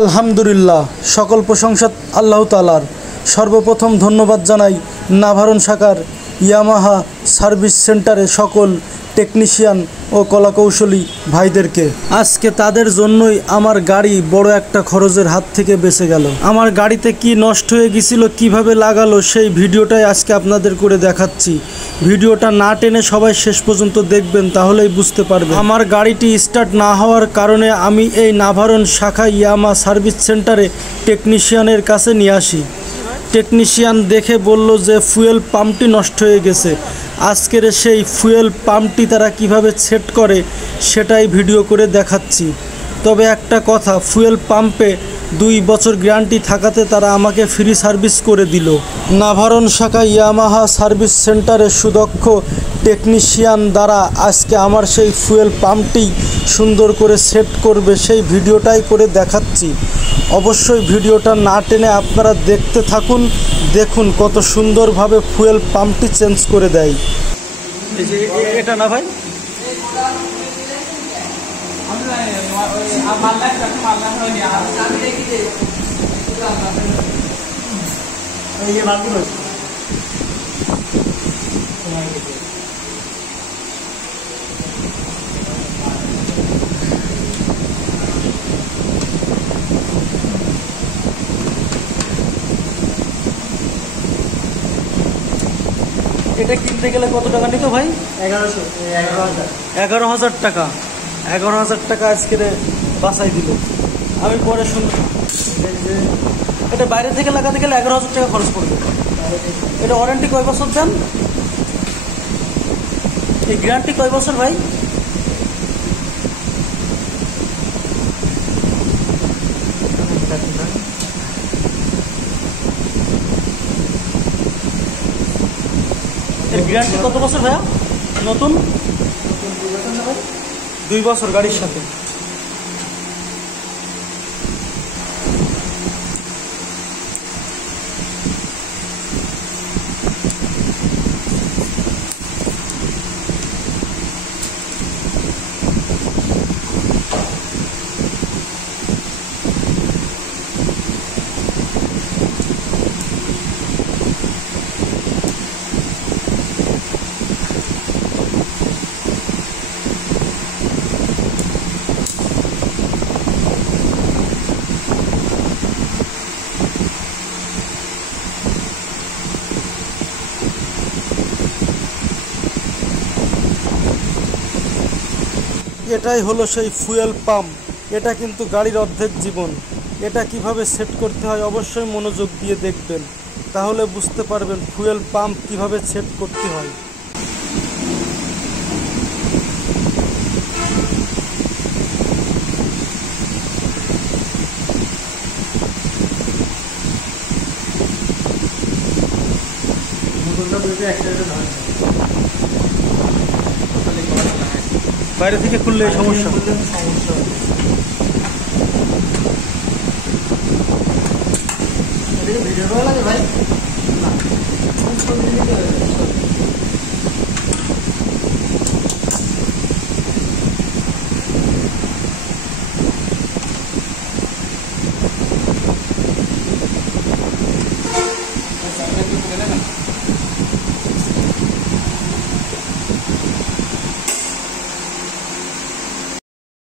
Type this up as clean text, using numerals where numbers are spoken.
আলহামদুলিল্লাহ, সকল প্রশংসা আল্লাহ তাআলার। সর্বপ্রথম ধন্যবাদ জানাই নাভারণ শাখার ইয়ামাহা সার্ভিস সেন্টারে সকল টেকনিশিয়ান ও কলাকৌশলী ভাইদেরকে। আজকে তাদের জন্যই আমার গাড়ি বড় একটা খরচের হাত থেকে বেঁচে গেল। আমার গাড়িতে কি নষ্ট হয়ে গেছিল, কিভাবে লাগালো, সেই ভিডিওটাই আজকে আপনাদের করে দেখাচ্ছি। ভিডিওটা না টেনে সবাই শেষ পর্যন্ত দেখবেন, তাহলেই বুঝতে পারবেন। আমার গাড়িটি স্টার্ট না হওয়ার কারণে আমি এই নাভারণ শাখা ইয়ামাহা সার্ভিস সেন্টারে টেকনিশিয়ানের কাছে নিয়ে আসি। টেকনিশিয়ান দেখে বলল যে ফুয়েল পাম্পটি নষ্ট হয়ে গেছে। আজকের সেই ফুয়েল পাম্পটি তারা কিভাবে সেট করে সেটাই ভিডিও করে দেখাচ্ছি। তবে একটা কথা, ফুয়েল পাম্পে 2 বছর গ্যারান্টি থাকাতে তারা আমাকে ফ্রি সার্ভিস করে দিল। নাভারণ শাখা ইয়ামাহা সার্ভিস সেন্টারে সুদক্ষ টেকনিশিয়ান দ্বারা আজকে আমার সেই ফুয়েল পাম্পটি সুন্দর করে সেট করবে, সেই ভিডিওটাই করে দেখাচ্ছি। অবশ্যই ভিডিওটা না টেনে আপনারা দেখতে থাকুন। দেখুন কত সুন্দরভাবে ফুয়েল পাম্পটি চেঞ্জ করে দেয়। এই যে এটা না ভাই, এটা কিনতে গেলে কত টাকা নিত ভাই? 11,000 টাকা। 11,000 টাকা আজকে বাঁচাই দিল। আমি পরে শুনলাম এটা বাইরে থেকে লাগাতে গেলে 11,000 টাকা খরচ পড়বে। এটা ওয়ারেন্টি কয় বছর দেন? এই গ্যারান্টি কয় বছর ভাই? এর গ্যারান্টি কত বছর ভাইয়া? নতুন 2 বছর গাড়ির সাথে। এটাই হলো সেই ফুয়েল পাম্প। এটা কিন্তু গাড়ির অর্ধেক জীবন। এটা কিভাবে সেট করতে হয় অবশ্যই মনোযোগ দিয়ে দেখবেন, তাহলে বুঝতে পারবেন ফুয়েল পাম্প কিভাবে সেট করতে হয়। বাইরে থেকে খুললে সমস্যা।